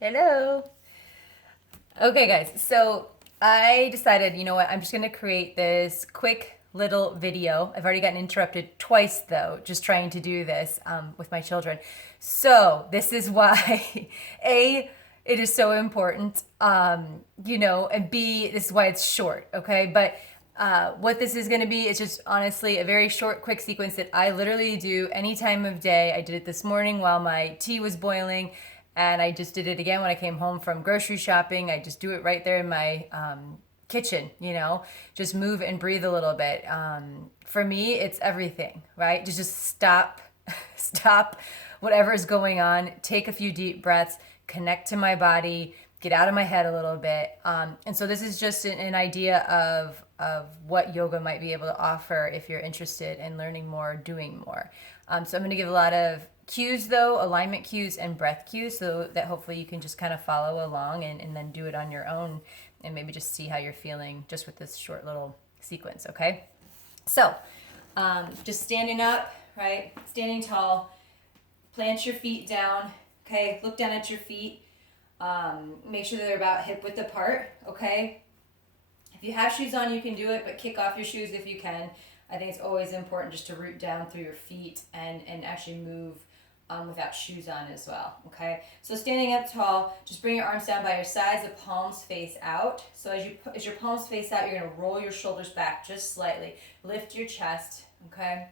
Hello. Okay, guys. So I decided, you know what? I'm just going to create this quick little video. I've already gotten interrupted twice, though, just trying to do this with my children. So this is why, A, it is so important, and B, this is why it's short, okay? But what this is going to be is just honestly a very short, quick sequence that I literally do any time of day. I did it this morning while my tea was boiling, and I just did it again when I came home from grocery shopping. I just do it right there in my kitchen, just move and breathe a little bit. For me, it's everything, right? Just stop, stop whatever is going on, take a few deep breaths, connect to my body, get out of my head a little bit. And so this is just an idea of what yoga might be able to offer if you're interested in learning more, doing more. So I'm going to give a lot of cues though, alignment cues and breath cues, so that hopefully you can just kind of follow along and then do it on your own and maybe just see how you're feeling just with this short little sequence, okay? So just standing up, right? Standing tall, plant your feet down, okay? Look down at your feet. Make sure they're about hip width apart, okay? If you have shoes on, you can do it, but kick off your shoes if you can. I think it's always important just to root down through your feet and actually move without shoes on as well, okay? So standing up tall, just bring your arms down by your sides, the palms face out. So as your palms face out, you're gonna roll your shoulders back just slightly. Lift your chest, okay?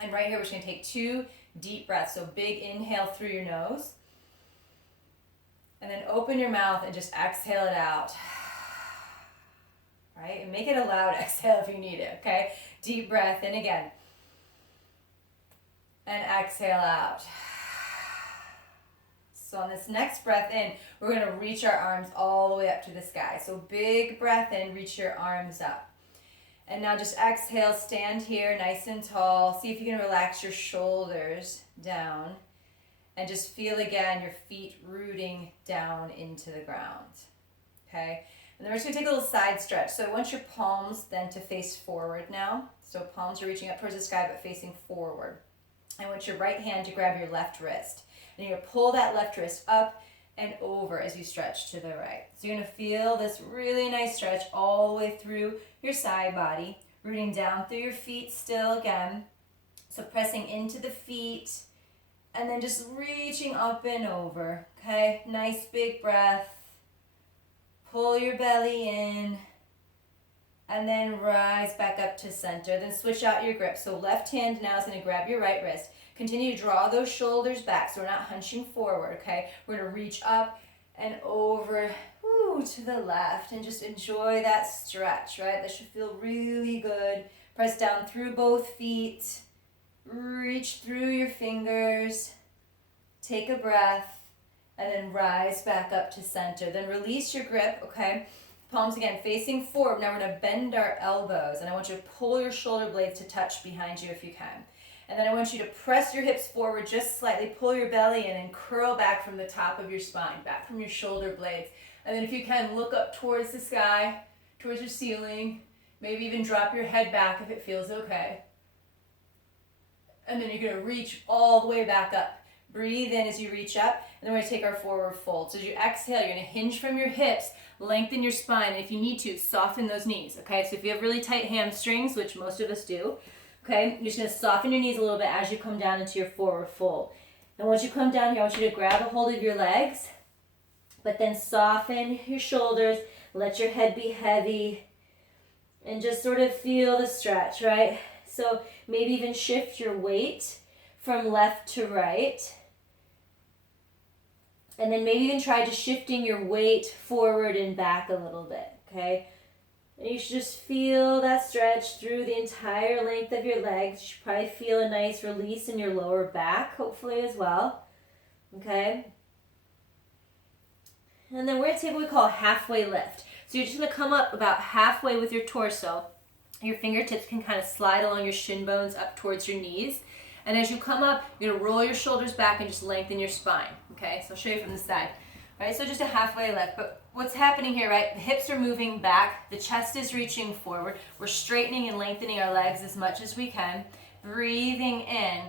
And right here, we're just gonna take 2 deep breaths. So big inhale through your nose. And then open your mouth and just exhale it out. Right? And make it a loud exhale if you need it, okay? Deep breath in again. And exhale out. So on this next breath in, we're going to reach our arms all the way up to the sky. So big breath in, reach your arms up. And now just exhale, stand here nice and tall. See if you can relax your shoulders down. And just feel again your feet rooting down into the ground. Okay? And then we're just going to take a little side stretch. So I want your palms then to face forward now. So palms are reaching up towards the sky but facing forward. I want your right hand to grab your left wrist. And you're going to pull that left wrist up and over as you stretch to the right. So you're going to feel this really nice stretch all the way through your side body, rooting down through your feet still again. So pressing into the feet and then just reaching up and over. Okay, nice big breath. Pull your belly in and then rise back up to center. Then switch out your grip. So left hand now is going to grab your right wrist. Continue to draw those shoulders back so we're not hunching forward, okay? We're going to reach up and over to the left and just enjoy that stretch, right? That should feel really good. Press down through both feet. Reach through your fingers. Take a breath. And then rise back up to center. Then release your grip, okay? Palms again facing forward. Now we're going to bend our elbows. And I want you to pull your shoulder blades to touch behind you if you can. And then I want you to press your hips forward just slightly. Pull your belly in and curl back from the top of your spine, back from your shoulder blades. And then if you can, look up towards the sky, towards your ceiling. Maybe even drop your head back if it feels okay. And then you're going to reach all the way back up. Breathe in as you reach up, and then we're going to take our forward fold. So as you exhale, you're going to hinge from your hips, lengthen your spine, and if you need to, soften those knees, okay? So if you have really tight hamstrings, which most of us do, okay, you're just going to soften your knees a little bit as you come down into your forward fold. And once you come down here, I want you to grab a hold of your legs, but then soften your shoulders, let your head be heavy, and just sort of feel the stretch, right? So maybe even shift your weight from left to right. And then maybe even try just shifting your weight forward and back a little bit, okay? And you should just feel that stretch through the entire length of your legs. You should probably feel a nice release in your lower back, hopefully as well, okay? And then we're going to take what we call a halfway lift. So you're just going to come up about halfway with your torso. Your fingertips can kind of slide along your shin bones up towards your knees. And as you come up, you're going to roll your shoulders back and just lengthen your spine. Okay, so I'll show you from the side. Right, so just a halfway lift. But what's happening here, right? The hips are moving back. The chest is reaching forward. We're straightening and lengthening our legs as much as we can. Breathing in.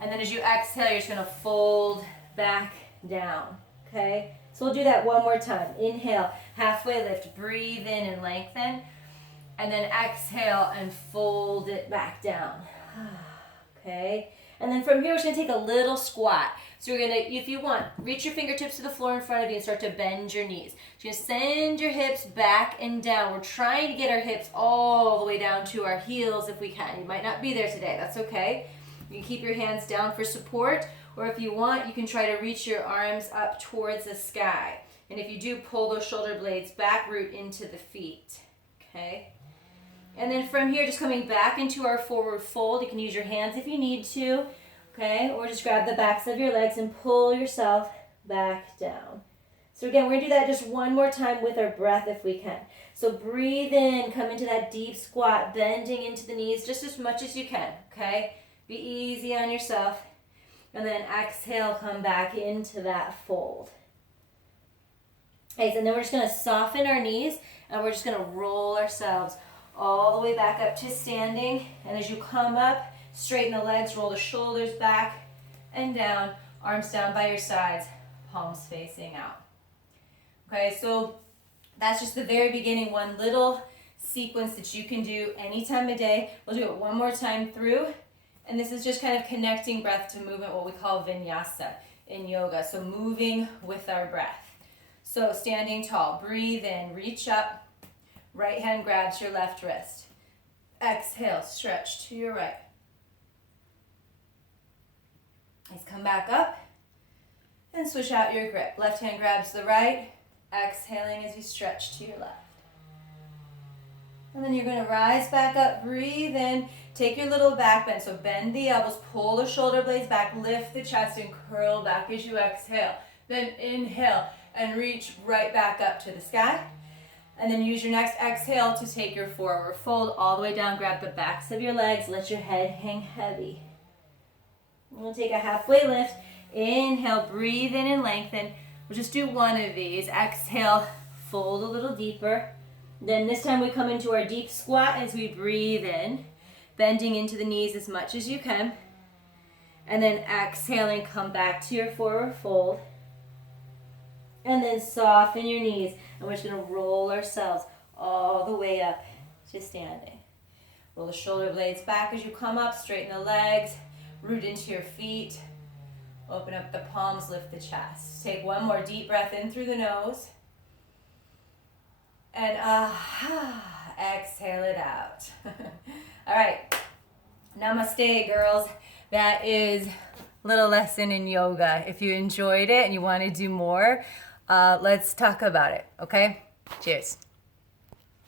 And then as you exhale, you're just going to fold back down. Okay, so we'll do that one more time. Inhale, halfway lift, breathe in and lengthen, and then exhale and fold it back down. Okay, and then from here, we're just gonna take a little squat. So you're gonna, if you want, reach your fingertips to the floor in front of you and start to bend your knees. Just send your hips back and down. We're trying to get our hips all the way down to our heels if we can. You might not be there today, that's okay. You can keep your hands down for support, or if you want, you can try to reach your arms up towards the sky. And if you do, pull those shoulder blades back, root into the feet, okay? And then from here, just coming back into our forward fold. You can use your hands if you need to, okay? Or just grab the backs of your legs and pull yourself back down. So again, we're gonna do that just one more time with our breath if we can. So breathe in, come into that deep squat, bending into the knees just as much as you can, okay? Be easy on yourself. And then exhale, come back into that fold. Okay, so then we're just gonna soften our knees and we're just gonna roll ourselves all the way back up to standing. And as you come up, straighten the legs, roll the shoulders back and down, arms down by your sides, palms facing out. Okay, so that's just the very beginning, one little sequence that you can do any time of day. We'll do it one more time through. And this is just kind of connecting breath to movement, what we call vinyasa in yoga. So moving with our breath. So standing tall, breathe in, reach up. Right hand grabs your left wrist. Exhale, stretch to your right. Let's come back up and switch out your grip. Left hand grabs the right, exhaling as you stretch to your left. And then you're going to rise back up, breathe in, take your little back bend. So bend the elbows, pull the shoulder blades back, lift the chest and curl back as you exhale. Then inhale and reach right back up to the sky. And then use your next exhale to take your forward fold all the way down. Grab the backs of your legs, let your head hang heavy. We'll take a halfway lift. Inhale, breathe in and lengthen. We'll just do one of these. Exhale, fold a little deeper. Then this time we come into our deep squat as we breathe in, bending into the knees as much as you can. And then exhaling, come back to your forward fold. And then soften your knees. And we're just going to roll ourselves all the way up to standing. Roll the shoulder blades back as you come up, straighten the legs, root into your feet. Open up the palms, lift the chest. Take one more deep breath in through the nose. And exhale it out. All right, namaste, girls. That is a little lesson in yoga. If you enjoyed it and you want to do more, let's talk about it, okay? Cheers.